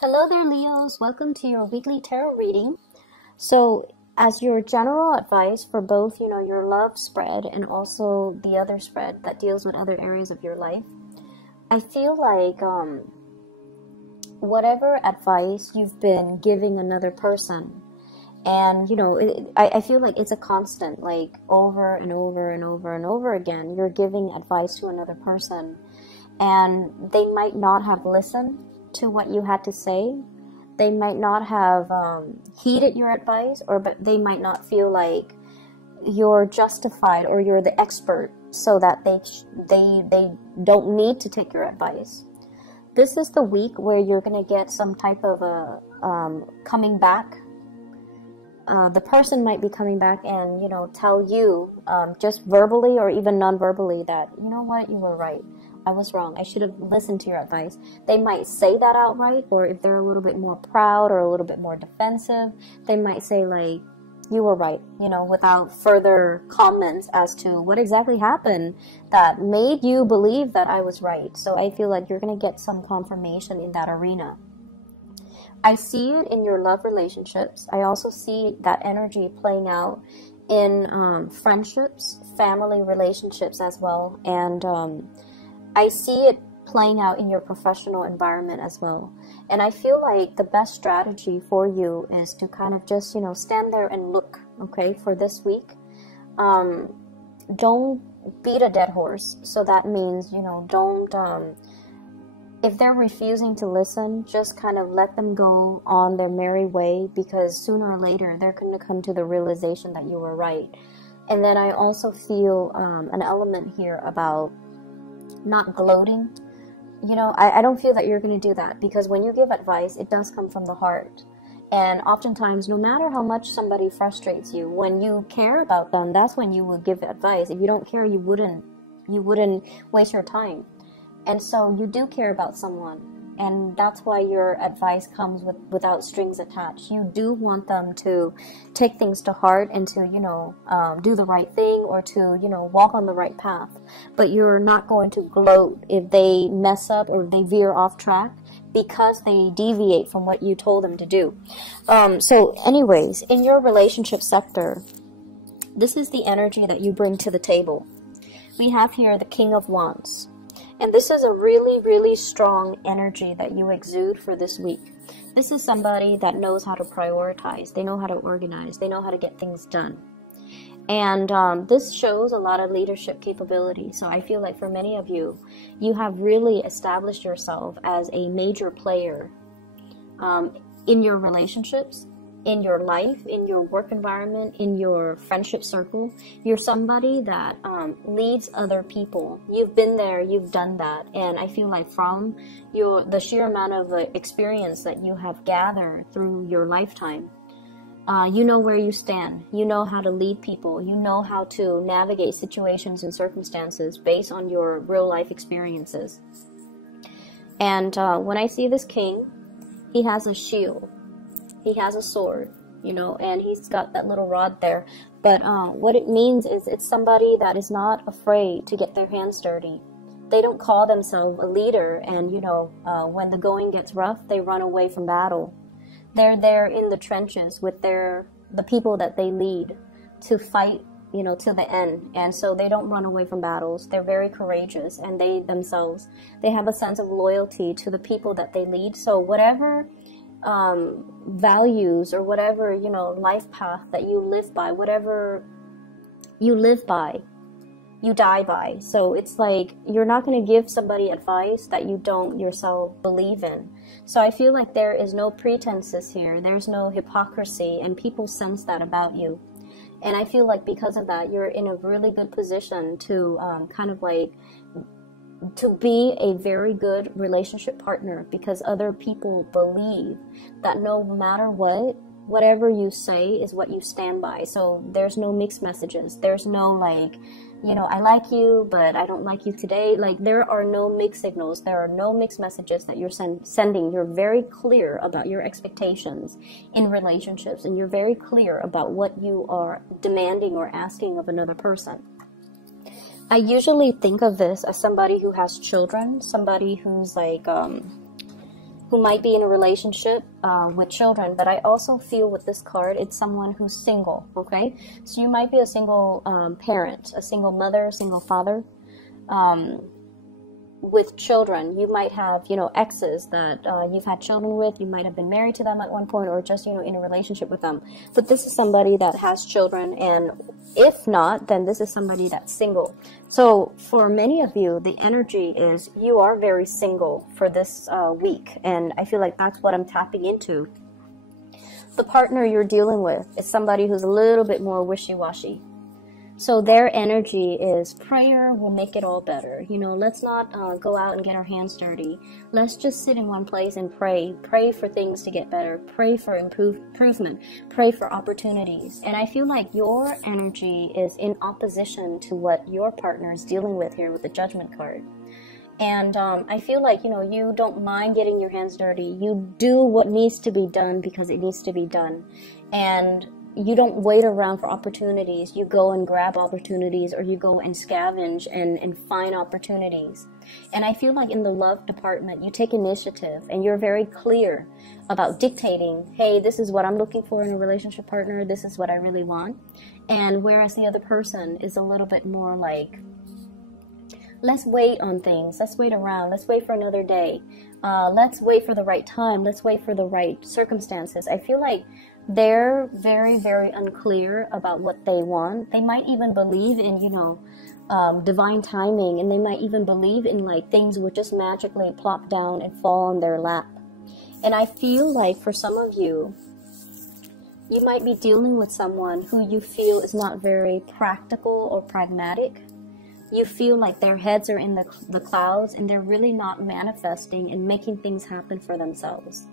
Hello there, Leos. Welcome to your weekly tarot reading. So, as your general advice for both, your love spread and also the other spread that deals with other areas of your life, I feel like whatever advice you've been giving another person, and I feel like it's a constant, like over and over and over and over again, you're giving advice to another person, and they might not have listened to what you had to say. They might not have heeded your advice, but they might not feel like you're justified or you're the expert, so that they don't need to take your advice. This is the week where you're gonna get some type of a coming back. The person might be coming back and tell you just verbally or even non-verbally that you know what, you were right. I was wrong. I should have listened to your advice. They might say that outright, or if they're a little bit more proud or a little bit more defensive, they might say like, you were right, without further comments as to what exactly happened that made you believe that I was right. So I feel like you're going to get some confirmation in that arena. I see it in your love relationships. I also see that energy playing out in friendships, family relationships as well, and I see it playing out in your professional environment as well. And I feel like the best strategy for you is to kind of just, stand there and look, okay, for this week. Don't beat a dead horse. So that means, don't, if they're refusing to listen, just kind of let them go on their merry way, because sooner or later they're going to come to the realization that you were right. And then I also feel an element here about not gloating. I don't feel that you're going to do that, because when you give advice, it does come from the heart. And oftentimes, no matter how much somebody frustrates you, when you care about them, that's when you will give advice. If you don't care, you wouldn't waste your time. And so you do care about someone, and that's why your advice comes without strings attached. You do want them to take things to heart and to, do the right thing, or to, walk on the right path. But you're not going to gloat if they mess up or they veer off track, because they deviate from what you told them to do. So anyways, in your relationship sector, this is the energy that you bring to the table. We have here the King of Wands. And this is a really, really strong energy that you exude for this week. This is somebody that knows how to prioritize. They know how to organize. They know how to get things done. And this shows a lot of leadership capability. So I feel like for many of you, you have really established yourself as a major player in your relationships, in your life, in your work environment, in your friendship circle. You're somebody that leads other people. You've been there, you've done that. And I feel like from the sheer amount of experience that you have gathered through your lifetime, you know where you stand. You know how to lead people. You know how to navigate situations and circumstances based on your real life experiences. And when I see this king, he has a shield. He has a sword, and he's got that little rod there. But what it means is it's somebody that is not afraid to get their hands dirty. They don't call themselves a leader, and, when the going gets rough, they run away from battle. They're there in the trenches with the people that they lead to fight, till the end. And so they don't run away from battles. They're very courageous, and they have a sense of loyalty to the people that they lead. So whatever values or whatever, life path that you live by, whatever you live by, you die by. So it's like you're not going to give somebody advice that you don't yourself believe in. So I feel like there is no pretenses here. There's no hypocrisy, and people sense that about you. And I feel like because of that, you're in a really good position to kind of like to be a very good relationship partner, because other people believe that no matter whatever you say is what you stand by. So there's no mixed messages. There's no like, I like you, but I don't like you today. Like, there are no mixed signals. There are no mixed messages that you're sending. You're very clear about your expectations in relationships, and you're very clear about what you are demanding or asking of another person. I usually think of this as somebody who has children, somebody who's like, who might be in a relationship with children, but I also feel with this card, it's someone who's single, okay? So you might be a single parent, a single mother, a single father, with children. You might have, exes that you've had children with. You might have been married to them at one point, or just, in a relationship with them. But this is somebody that has children, and if not, then this is somebody that's single. So for many of you, the energy is you are very single for this week, and I feel like that's what I'm tapping into. The partner you're dealing with is somebody who's a little bit more wishy-washy. So their energy is prayer will make it all better. Let's not go out and get our hands dirty. Let's just sit in one place and pray. Pray for things to get better. Pray for improvement. Pray for opportunities. And I feel like your energy is in opposition to what your partner is dealing with here with the Judgment card. And I feel like, you don't mind getting your hands dirty. You do what needs to be done because it needs to be done. And you don't wait around for opportunities. You go and grab opportunities, or you go and scavenge and find opportunities. And I feel like in the love department, you take initiative and you're very clear about dictating, hey, this is what I'm looking for in a relationship partner. This is what I really want. And whereas the other person is a little bit more like, let's wait on things. Let's wait around. Let's wait for another day. Let's wait for the right time. Let's wait for the right circumstances. I feel like they're very, very unclear about what they want. They might even believe in, divine timing, and they might even believe in like things would just magically plop down and fall on their lap. And I feel like for some of you, you might be dealing with someone who you feel is not very practical or pragmatic. You feel like their heads are in the clouds, and they're really not manifesting and making things happen for themselves.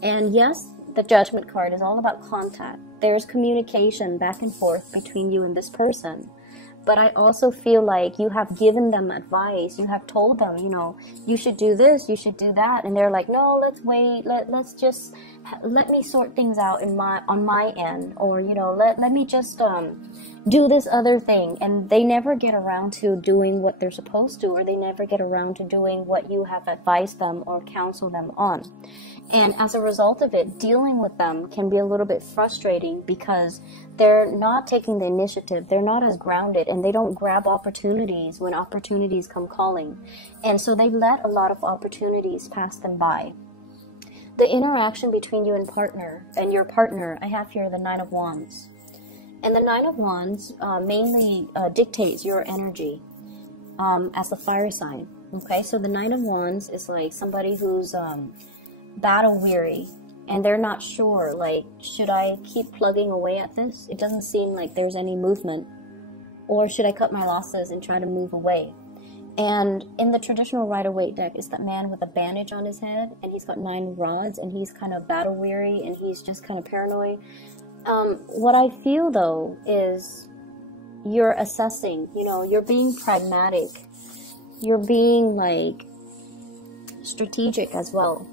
And yes, the Judgment card is all about contact. There's communication back and forth between you and this person. But I also feel like you have given them advice. You have told them, you should do this, you should do that. And they're like, no, let's wait. Let me sort things out on my end. Or, let me just do this other thing. And they never get around to doing what they're supposed to, or they never get around to doing what you have advised them or counseled them on. And as a result of it, dealing with them can be a little bit frustrating because they're not taking the initiative. They're not as grounded, and they don't grab opportunities when opportunities come calling. And so they let a lot of opportunities pass them by. The interaction between you and your partner, I have here the Nine of Wands. And the Nine of Wands mainly dictates your energy as a fire sign. Okay, so the Nine of Wands is like somebody who's battle weary, and they're not sure, like, should I keep plugging away at this? It doesn't seem like there's any movement. Or should I cut my losses and try to move away? And in the traditional Rider-Waite deck is that man with a bandage on his head, and he's got 9 rods, and he's kind of battle weary, and he's just kind of paranoid. What I feel though is you're assessing, you're being pragmatic. You're being like strategic as well.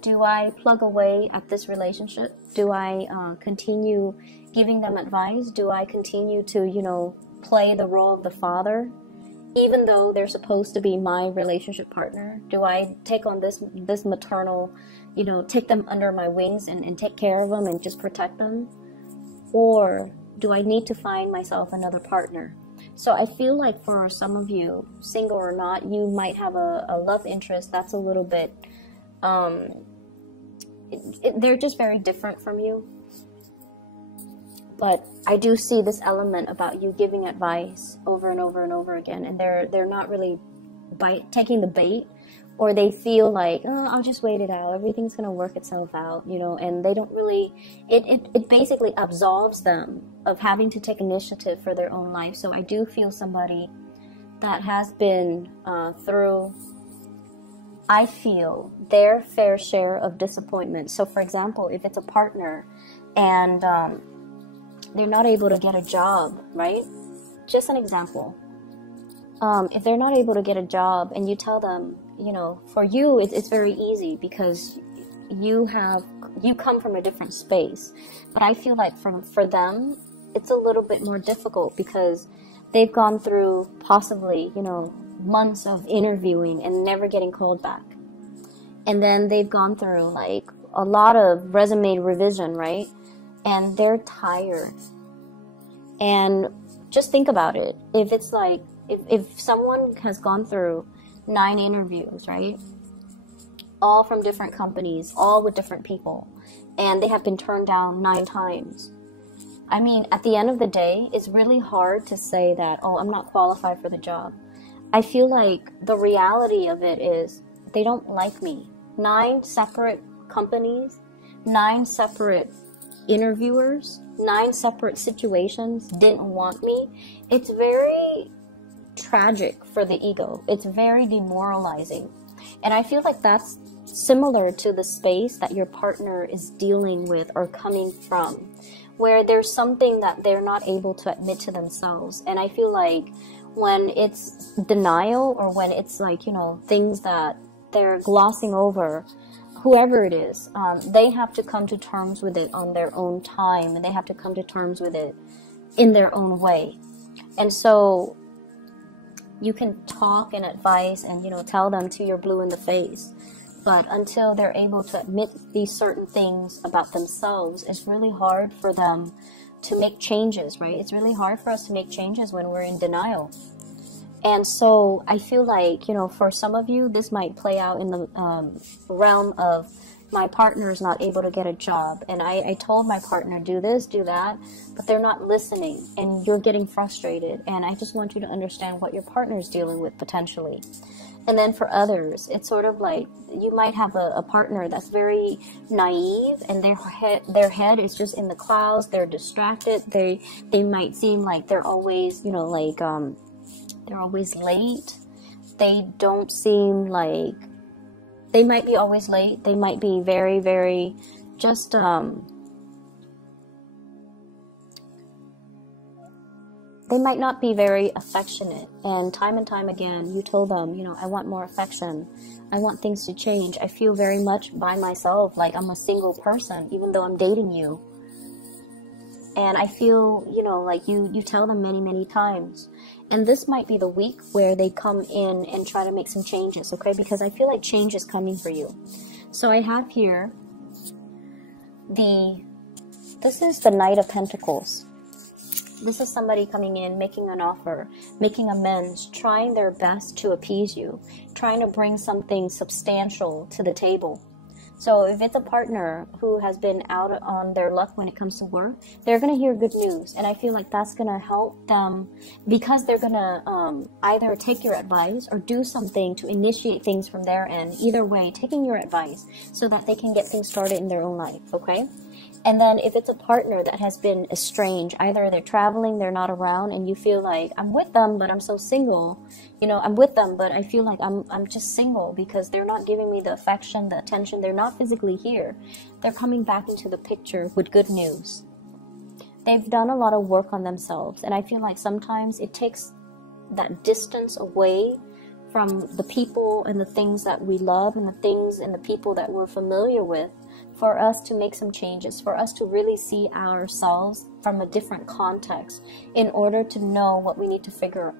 Do I plug away at this relationship? Do I continue giving them advice? Do I continue to, play the role of the father, even though they're supposed to be my relationship partner? Do I take on this maternal, take them under my wings and take care of them and just protect them? Or do I need to find myself another partner? So I feel like for some of you, single or not, you might have a love interest that's a little bit... they're just very different from you. But I do see this element about you giving advice over and over and over again, and they're not really taking the bait, or they feel like, oh, I'll just wait it out, everything's gonna work itself out, and they don't really, it basically absolves them of having to take initiative for their own life. So I do feel somebody that has been through, I feel, their fair share of disappointment. So for example, if it's a partner and they're not able to get a job, right? Just an example. If they're not able to get a job and you tell them, for you, it's very easy because you come from a different space. But I feel like for them, it's a little bit more difficult because they've gone through possibly, months of interviewing and never getting called back. and then they've gone through like a lot of resume revision, right? And they're tired. And just think about it. If it's like, if someone has gone through 9 interviews, right? All from different companies, all with different people, and they have been turned down 9 times. I mean, at the end of the day, it's really hard to say that, oh, I'm not qualified for the job. I feel like the reality of it is they don't like me. 9 separate companies, 9 separate interviewers, 9 separate situations didn't want me. It's very tragic for the ego. It's very demoralizing. And I feel like that's similar to the space that your partner is dealing with or coming from, where there's something that they're not able to admit to themselves. And I feel like when it's denial, or when it's like, you know, things that they're glossing over, whoever it is, they have to come to terms with it on their own time, and they have to come to terms with it in their own way. And so you can talk and advise and, you know, tell them till you're blue in the face. But until they're able to admit these certain things about themselves, it's really hard for them to make changes, right? It's really hard for us to make changes when we're in denial. And so I feel like, you know, for some of you, this might play out in the realm of, my partner is not able to get a job. And I told my partner, do this, do that, but they're not listening, and you're getting frustrated. And I just want you to understand what your partner is dealing with potentially. And then for others, it's sort of like you might have a partner that's very naive, and their head is just in the clouds. They're distracted. They might seem like they're always, you know, like they're always late. They don't seem like, they might be always late. They might be very, very just they might not be very affectionate. And time again, you told them, you know, I want more affection. I want things to change. I feel very much by myself, like I'm a single person, even though I'm dating you. And I feel, you know, like you tell them many, many times. And this might be the week where they come in and try to make some changes, okay? Because I feel like change is coming for you. So I have here this is the Knight of Pentacles. This is somebody coming in, making an offer, making amends, trying their best to appease you, trying to bring something substantial to the table. So if it's a partner who has been out on their luck when it comes to work, they're going to hear good news. And I feel like that's going to help them, because they're going to either take your advice or do something to initiate things from their end. Either way, taking your advice so that they can get things started in their own life, okay? And then if it's a partner that has been estranged, either they're traveling, they're not around, and you feel like, I'm with them, but I'm so single. You know, I'm with them, but I feel like I'm just single because they're not giving me the affection, the attention. They're not physically here. They're coming back into the picture with good news. They've done a lot of work on themselves, and I feel like sometimes it takes that distance away from the people and the things that we love and the things and the people that we're familiar with, for us to make some changes, for us to really see ourselves from a different context, in order to know what we need to figure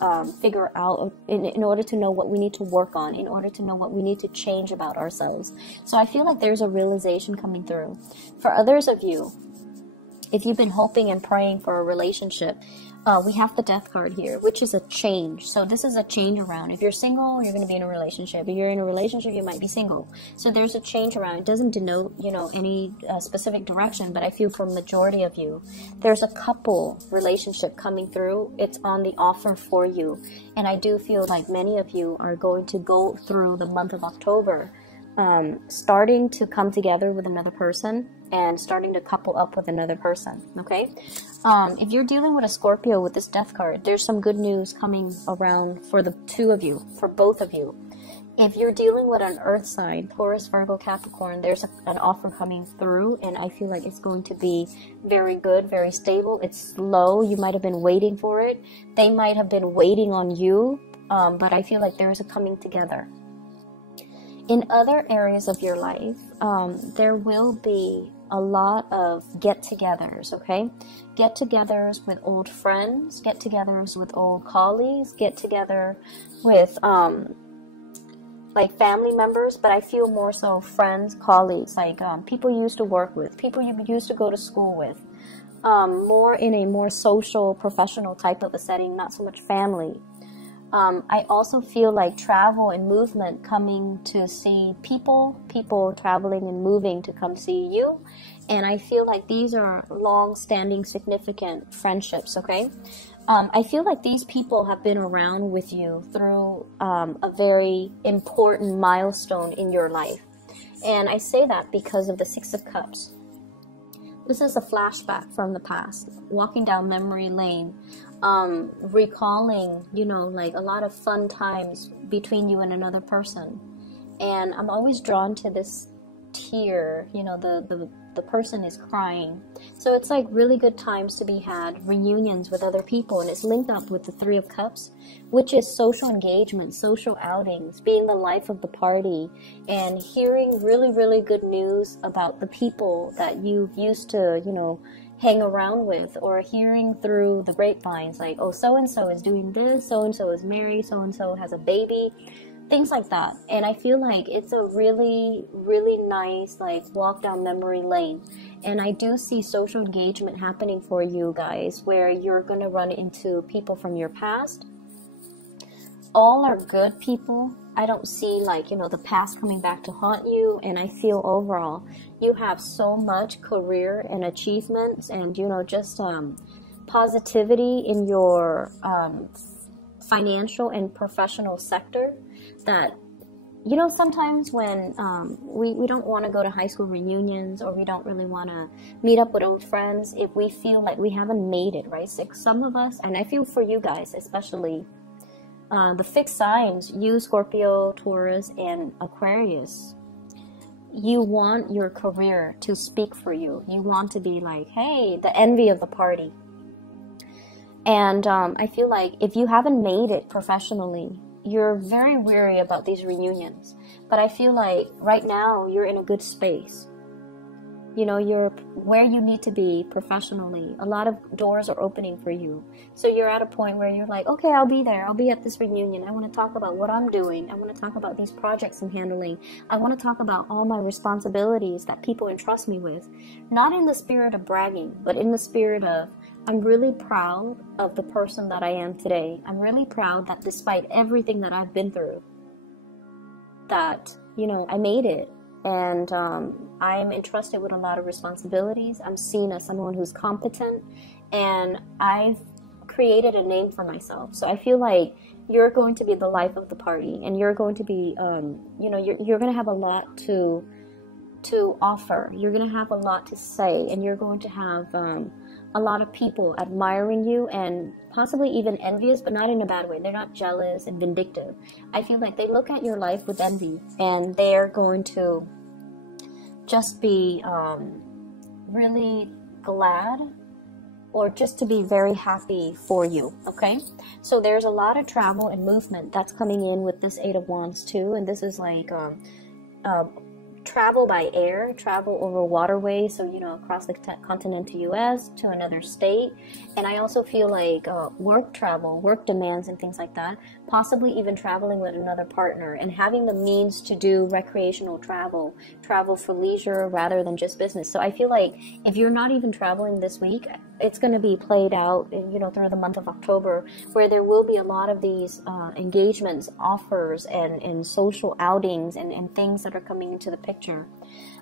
out, in order to know what we need to work on, in order to know what we need to change about ourselves. So I feel like there's a realization coming through. For others of you, if you've been hoping and praying for a relationship, we have the Death card here, which is a change. So this is a change around. If you're single, you're going to be in a relationship. If you're in a relationship, you might be single. So there's a change around. It doesn't denote, you know, any specific direction, but I feel for majority of you, there's a couple relationship coming through. It's on the offer for you. And I do feel like many of you are going to go through the month of October, starting to come together with another person and starting to couple up with another person, okay? If you're dealing with a Scorpio with this Death card, there's some good news coming around for the two of you, for both of you. If you're dealing with an earth sign, Taurus, Virgo, Capricorn, there's an offer coming through, and I feel like it's going to be very good, very stable. It's slow. You might have been waiting for it. They might have been waiting on you, but I feel like there's a coming together. In other areas of your life, there will be a lot of get-togethers, okay? Get-togethers with old friends, get-togethers with old colleagues, get-together with, like family members, but I feel more so friends, colleagues, like people you used to work with, people you used to go to school with, more in a more social, professional type of a setting, not so much family. I also feel like travel and movement, coming to see people traveling and moving to come see you. And I feel like these are long-standing, significant friendships, okay? I feel like these people have been around with you through a very important milestone in your life. And I say that because of the Six of Cups. This is a flashback from the past, walking down memory lane, recalling, you know, like a lot of fun times between you and another person. And I'm always drawn to this tear, you know, the person is crying. So it's like really good times to be had, reunions with other people, and it's linked up with the Three of Cups, which is social engagement, social outings, being the life of the party, and hearing really, really good news about the people that you used to, you know, hang around with, or hearing through the grapevines, like, oh, so-and-so is doing this, so-and-so is married, so-and-so has a baby, things like that. And I feel like it's a really, really nice, like, walk down memory lane. And I do see social engagement happening for you guys, where you're going to run into people from your past. All are good people. I don't see, like, you know, the past coming back to haunt you. And I feel overall you have so much career and achievements and, you know, just positivity in your financial and professional sector, that, you know, sometimes when we don't want to go to high school reunions, or we don't really want to meet up with old friends if we feel like we haven't made it, right? So some of us, and I feel for you guys especially, the fixed signs, you, Scorpio, Taurus, and Aquarius, you want your career to speak for you. You want to be like, hey, the envy of the party. And I feel like if you haven't made it professionally, you're very weary about these reunions. But I feel like right now you're in a good space. You know, you're where you need to be professionally. A lot of doors are opening for you. So you're at a point where you're like, okay, I'll be there. I'll be at this reunion. I want to talk about what I'm doing. I want to talk about these projects I'm handling. I want to talk about all my responsibilities that people entrust me with. Not in the spirit of bragging, but in the spirit of, I'm really proud of the person that I am today. I'm really proud that despite everything that I've been through, that, you know, I made it. And I'm entrusted with a lot of responsibilities. I'm seen as someone who's competent, and I've created a name for myself. So I feel like you're going to be the life of the party, and you're going to be, you know, you're going to have a lot to offer. You're going to have a lot to say, and you're going to have a lot of people admiring you and possibly even envious, but not in a bad way. They're not jealous and vindictive. I feel like they look at your life with envy, and they're going to just be really glad, or just to be very happy for you, okay? So there's a lot of travel and movement that's coming in with this Eight of Wands too, and this is like travel by air, travel over waterways, so, you know, across the continental US to another state. And I also feel like work travel, work demands and things like that, possibly even traveling with another partner and having the means to do recreational travel for leisure rather than just business. So I feel like if you're not even traveling this week, it's going to be played out, you know, through the month of October, where there will be a lot of these engagements, offers, and social outings and things that are coming into the picture.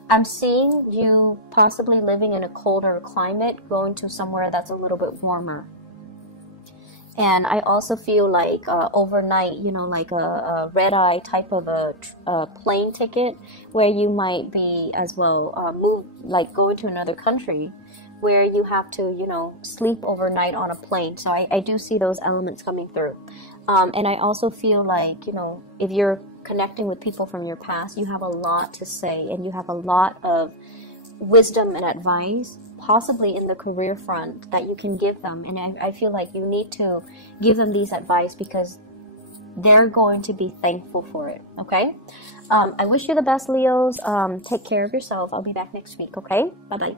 I'm seeing you possibly living in a colder climate, going to somewhere that's a little bit warmer. And I also feel like overnight, you know, like a red-eye type of a plane ticket, where you might be as well move, like going to another country, where you have to, you know, sleep overnight on a plane. So I do see those elements coming through. And I also feel like, you know, if you're connecting with people from your past, you have a lot to say, and you have a lot of wisdom and advice, possibly in the career front, that you can give them. And I feel like you need to give them these advice, because they're going to be thankful for it, okay? I wish you the best, Leos. Take care of yourself. I'll be back next week, okay? Bye-bye.